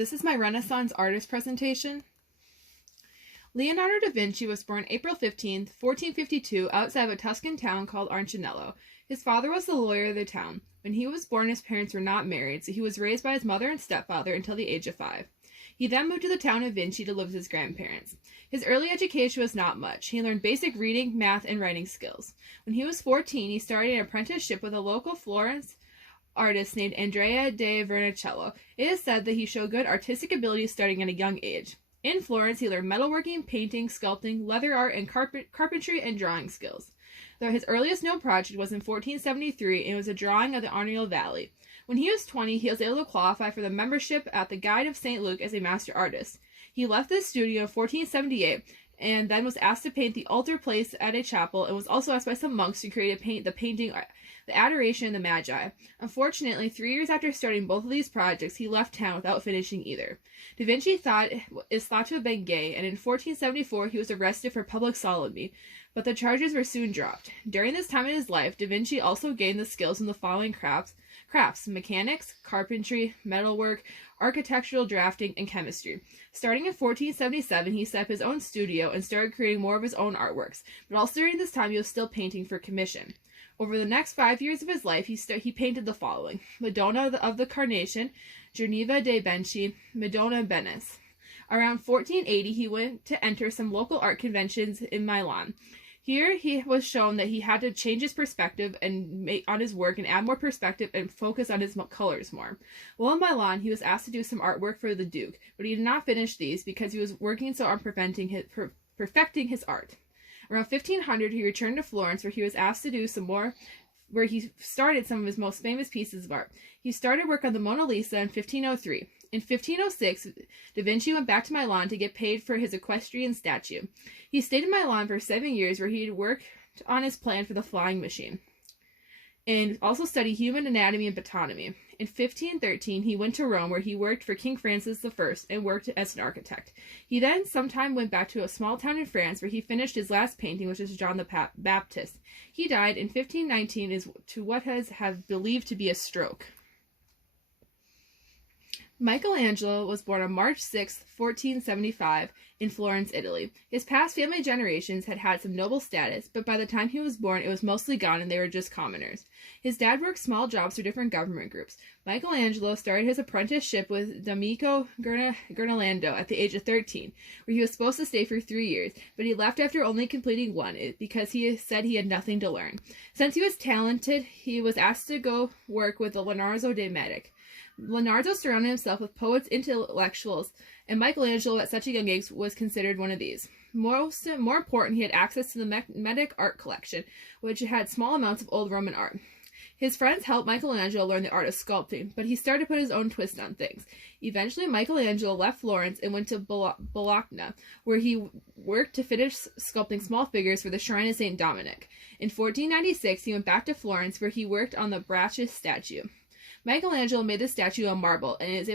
This is my Renaissance artist presentation. Leonardo da Vinci was born April 15, 1452, outside of a Tuscan town called Arcinello. His father was the lawyer of the town. When he was born, his parents were not married, so he was raised by his mother and stepfather until the age of 5. He then moved to the town of Vinci to live with his grandparents. His early education was not much. He learned basic reading, math, and writing skills. When he was 14, he started an apprenticeship with a local Florence artist named Andrea de Vernacello. It is said that he showed good artistic ability starting at a young age. In Florence, he learned metalworking, painting, sculpting, leather art, and carpentry and drawing skills. Though his earliest known project was in 1473, and it was a drawing of the Arno Valley. When he was 20, he was able to qualify for the membership at the Guild of St. Luke as a master artist. He left this studio in 1478 and then was asked to paint the altar place at a chapel, and was also asked by some monks to create the painting The Adoration and the Magi. Unfortunately, 3 years after starting both of these projects, he left town without finishing either. Da Vinci is thought to have been gay, and in 1474 he was arrested for public sodomy, but the charges were soon dropped. During this time in his life, Da Vinci also gained the skills in the following crafts: mechanics, carpentry, metalwork, architectural drafting, and chemistry. Starting in 1477, he set up his own studio and started creating more of his own artworks, but also during this time he was still painting for commission. Over the next 5 years of his life, he painted the following: Madonna of the Carnation, Geneva de' Benci, Madonna Venice. Around 1480, he went to enter some local art conventions in Milan. Here, he was shown that he had to change his perspective on his work and add more perspective and focus on his colors more. While in Milan, he was asked to do some artwork for the Duke, but he did not finish these because he was working so on perfecting his art. Around 1500, he returned to Florence, where he was asked to do some more, where he started some of his most famous pieces of art. He started work on the Mona Lisa in 1503. In 1506, Da Vinci went back to Milan to get paid for his equestrian statue. He stayed in Milan for 7 years, where he worked on his plan for the flying machine, and also studied human anatomy and botany. In 1513, he went to Rome, where he worked for King Francis I and worked as an architect. He then sometime went back to a small town in France, where he finished his last painting, which is John the Baptist. He died in 1519 to what has believed to be a stroke. Michelangelo was born on March 6, 1475, in Florence, Italy. His past family generations had had some noble status, but by the time he was born, it was mostly gone and they were just commoners. His dad worked small jobs for different government groups. Michelangelo started his apprenticeship with Domenico Ghirlandaio at the age of 13, where he was supposed to stay for 3 years, but he left after only completing one because he said he had nothing to learn. Since he was talented, he was asked to go work with Leonardo da Medici. Leonardo surrounded himself with poets, intellectuals, and Michelangelo at such a young age was considered one of these. More important, he had access to the Medici art collection, which had small amounts of old Roman art. His friends helped Michelangelo learn the art of sculpting, but he started to put his own twist on things. Eventually, Michelangelo left Florence and went to Bologna, where he worked to finish sculpting small figures for the shrine of St. Dominic. In 1496, he went back to Florence, where he worked on the Brachus statue. Michelangelo made the statue of marble, and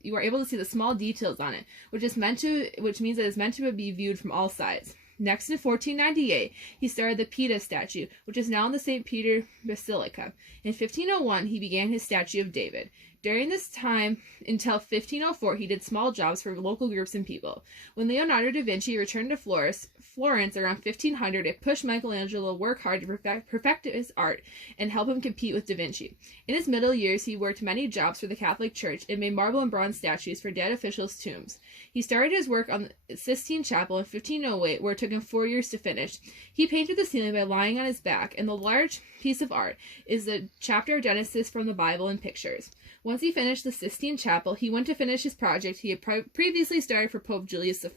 you are able to see the small details on it, which means it is meant to be viewed from all sides. Next, in 1498, he started the Pietà statue, which is now in the St. Peter Basilica. In 1501, he began his statue of David. During this time, until 1504, he did small jobs for local groups and people. When Leonardo da Vinci returned to Florence around 1500, it pushed Michelangelo to work hard to perfect his art and help him compete with Da Vinci. In his middle years, he worked many jobs for the Catholic Church and made marble and bronze statues for dead officials' tombs. He started his work on the Sistine Chapel in 1508, where it took him 4 years to finish. He painted the ceiling by lying on his back, and the large piece of art is the chapter of Genesis from the Bible in pictures. Once he finished the Sistine Chapel, he went to finish his project he had previously started for Pope Julius I.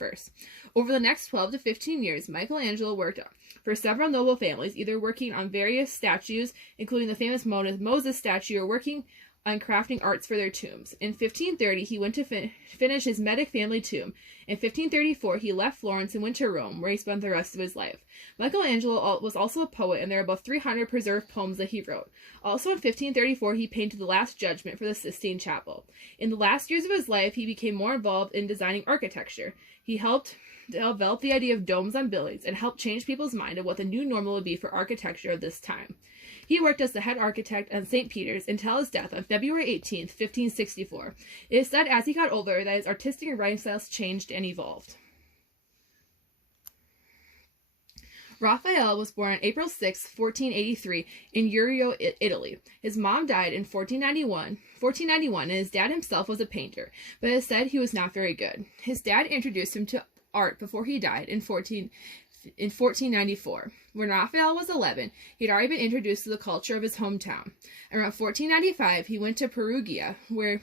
Over the next 12 to 15 years, Michelangelo worked for several noble families, either working on various statues, including the famous Moses statue, or working on crafting arts for their tombs. In 1530, he went to finish his Medici family tomb. In 1534, he left Florence and went to Rome, where he spent the rest of his life. Michelangelo was also a poet, and there are about 300 preserved poems that he wrote. Also in 1534, he painted the Last Judgment for the Sistine Chapel. In the last years of his life, he became more involved in designing architecture. He helped develop the idea of domes on buildings and helped change people's mind of what the new normal would be for architecture of this time. He worked as the head architect on St. Peter's until his death on February 18th, 1564. It is said as he got older that his artistic and writing styles changed and evolved. Raphael was born on April 6, 1483, in Urio, Italy. His mom died in 1491, and his dad himself was a painter, but it is said he was not very good. His dad introduced him to art before he died in 1494. When Raphael was 11, he had already been introduced to the culture of his hometown. Around 1495, he went to Perugia, where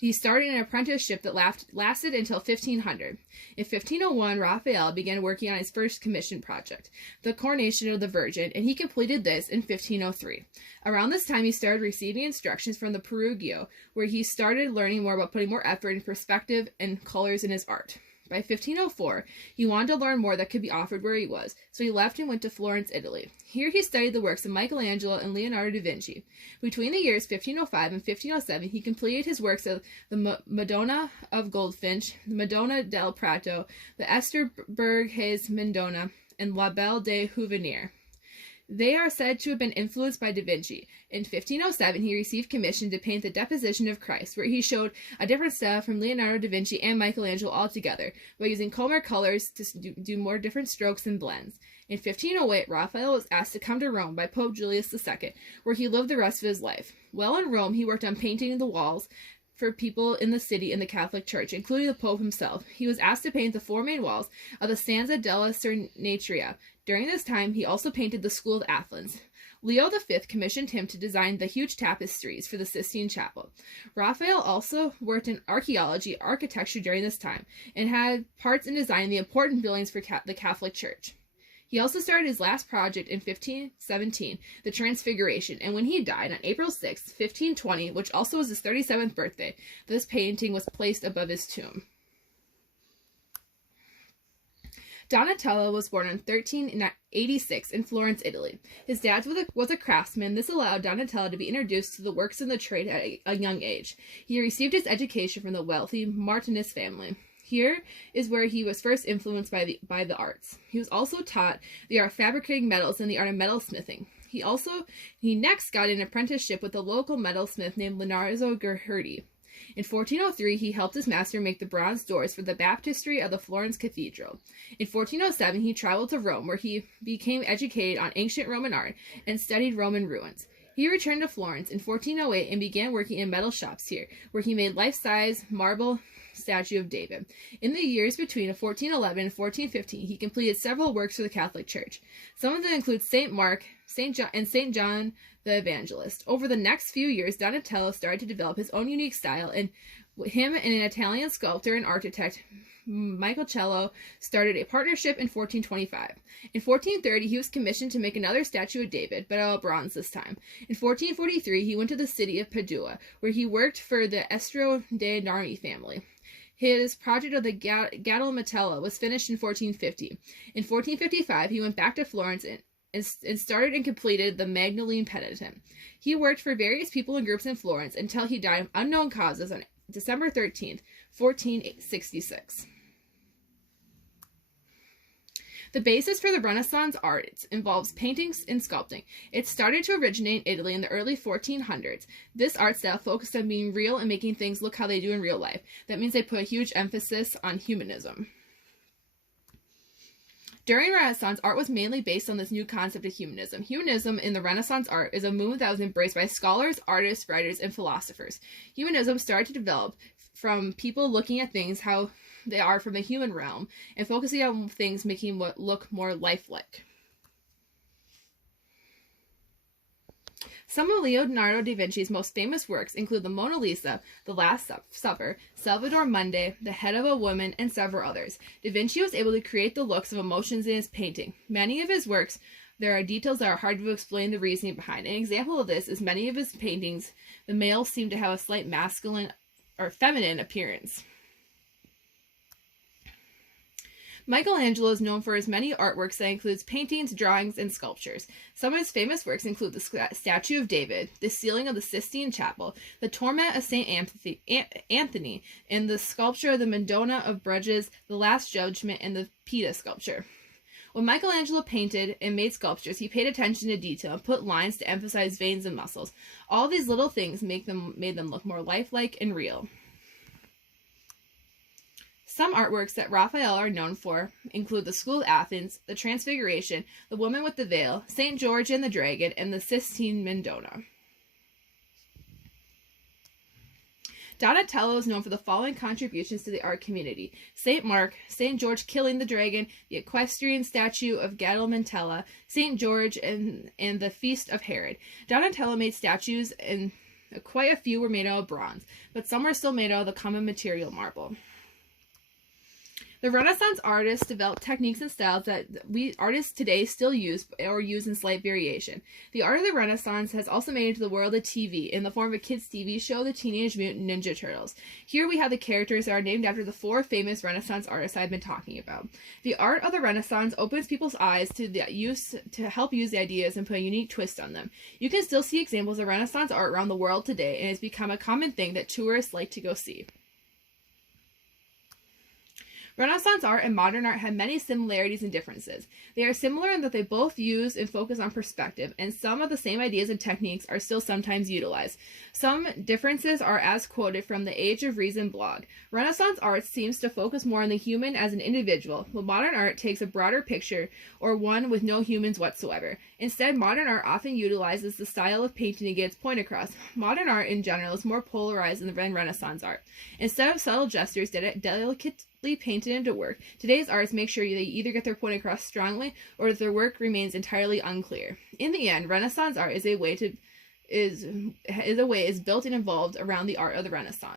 he started an apprenticeship that lasted until 1500. In 1501, Raphael began working on his first commission project, the Coronation of the Virgin, and he completed this in 1503. Around this time, he started receiving instructions from the Perugio, where he started learning more about putting more effort and perspective and colors in his art. By 1504, he wanted to learn more that could be offered where he was, so he left and went to Florence, Italy. Here he studied the works of Michelangelo and Leonardo da Vinci. Between the years 1505 and 1507, he completed his works of the Madonna of Goldfinch, the Madonna del Prato, the Esther Borges Madonna, and La Belle de Souvenir. They are said to have been influenced by Da Vinci. In 1507, he received commission to paint the Deposition of Christ, where he showed a different style from Leonardo da Vinci and Michelangelo altogether, by using calmer colors to do more different strokes and blends. In 1508, Raphael was asked to come to Rome by Pope Julius II, where he lived the rest of his life. While in Rome, he worked on painting the walls for people in the city and the Catholic Church, including the Pope himself. He was asked to paint the four main walls of the Stanza della Cernatria. During this time, he also painted the School of Athens. Leo V commissioned him to design the huge tapestries for the Sistine Chapel. Raphael also worked in architecture during this time, and had parts in designing the important buildings for the Catholic Church. He also started his last project in 1517, the Transfiguration, and when he died on April 6, 1520, which also was his 37th birthday, this painting was placed above his tomb. Donatello was born in 1386 in Florence, Italy. His dad was a craftsman. This allowed Donatello to be introduced to the works in the trade at a young age. He received his education from the wealthy Martinus family. Here is where he was first influenced by the arts. He was also taught the art of fabricating metals and the art of metalsmithing. He next got an apprenticeship with a local metalsmith named Leonardo Gherardi. In 1403, he helped his master make the bronze doors for the baptistry of the Florence Cathedral. In 1407, he traveled to Rome, where he became educated on ancient Roman art and studied Roman ruins. He returned to Florence in 1408 and began working in metal shops here, where he made life-size marble statue of David. In the years between 1411 and 1415, he completed several works for the Catholic Church. Some of them include St. Mark, St. John, and St. John the Evangelist. Over the next few years, Donatello started to develop his own unique style, and him and an Italian sculptor and architect, Michelangelo, started a partnership in 1425. In 1430, he was commissioned to make another statue of David, but of bronze this time. In 1443, he went to the city of Padua, where he worked for the Estro de Narni family. His project of the Gatometella was finished in 1450. In 1455, he went back to Florence and started and completed the Magdalene Penitent. He worked for various people and groups in Florence until he died of unknown causes on December 13th, 1466. The basis for the Renaissance art involves paintings and sculpting. It started to originate in Italy in the early 1400s. This art style focused on being real and making things look how they do in real life. That means they put a huge emphasis on humanism. During Renaissance, art was mainly based on this new concept of humanism. Humanism in the Renaissance art is a movement that was embraced by scholars, artists, writers, and philosophers. Humanism started to develop from people looking at things how they are from the human realm and focusing on things making what look more lifelike. Some of Leonardo da Vinci's most famous works include the Mona Lisa, The Last Supper, Salvator Mundi, The Head of a Woman, and several others. Da Vinci was able to create the looks of emotions in his painting. Many of his works, there are details that are hard to explain the reasoning behind. An example of this is many of his paintings, the males seem to have a slight masculine or feminine appearance. Michelangelo is known for his many artworks that includes paintings, drawings, and sculptures. Some of his famous works include the Statue of David, the ceiling of the Sistine Chapel, the Torment of St. Anthony, and the sculpture of the Madonna of Bruges, the Last Judgment, and the Pieta sculpture. When Michelangelo painted and made sculptures, he paid attention to detail and put lines to emphasize veins and muscles. All these little things made them look more lifelike and real. Some artworks that Raphael are known for include the School of Athens, the Transfiguration, the Woman with the Veil, St. George and the Dragon, and the Sistine Madonna. Donatello is known for the following contributions to the art community: St. Mark, St. George killing the dragon, the equestrian statue of Gadamentella, St. George, and the Feast of Herod. Donatello made statues, and quite a few were made out of bronze, but some were still made out of the common material marble. The Renaissance artists developed techniques and styles that we artists today still use or use in slight variation. The art of the Renaissance has also made it into the world of TV in the form of a kids' TV show, the Teenage Mutant Ninja Turtles. Here we have the characters that are named after the 4 famous Renaissance artists I've been talking about. The art of the Renaissance opens people's eyes to help use the ideas and put a unique twist on them. You can still see examples of Renaissance art around the world today, and it's become a common thing that tourists like to go see. Renaissance art and modern art have many similarities and differences. They are similar in that they both use and focus on perspective, and some of the same ideas and techniques are still sometimes utilized. Some differences are as quoted from the Age of Reason blog. Renaissance art seems to focus more on the human as an individual, while modern art takes a broader picture or one with no humans whatsoever. Instead, modern art often utilizes the style of painting to get its point across. Modern art in general is more polarized than Renaissance art. Instead of subtle gestures delicately painted into work, today's artists make sure they either get their point across strongly or that their work remains entirely unclear. In the end, Renaissance art is built and evolved around the art of the Renaissance.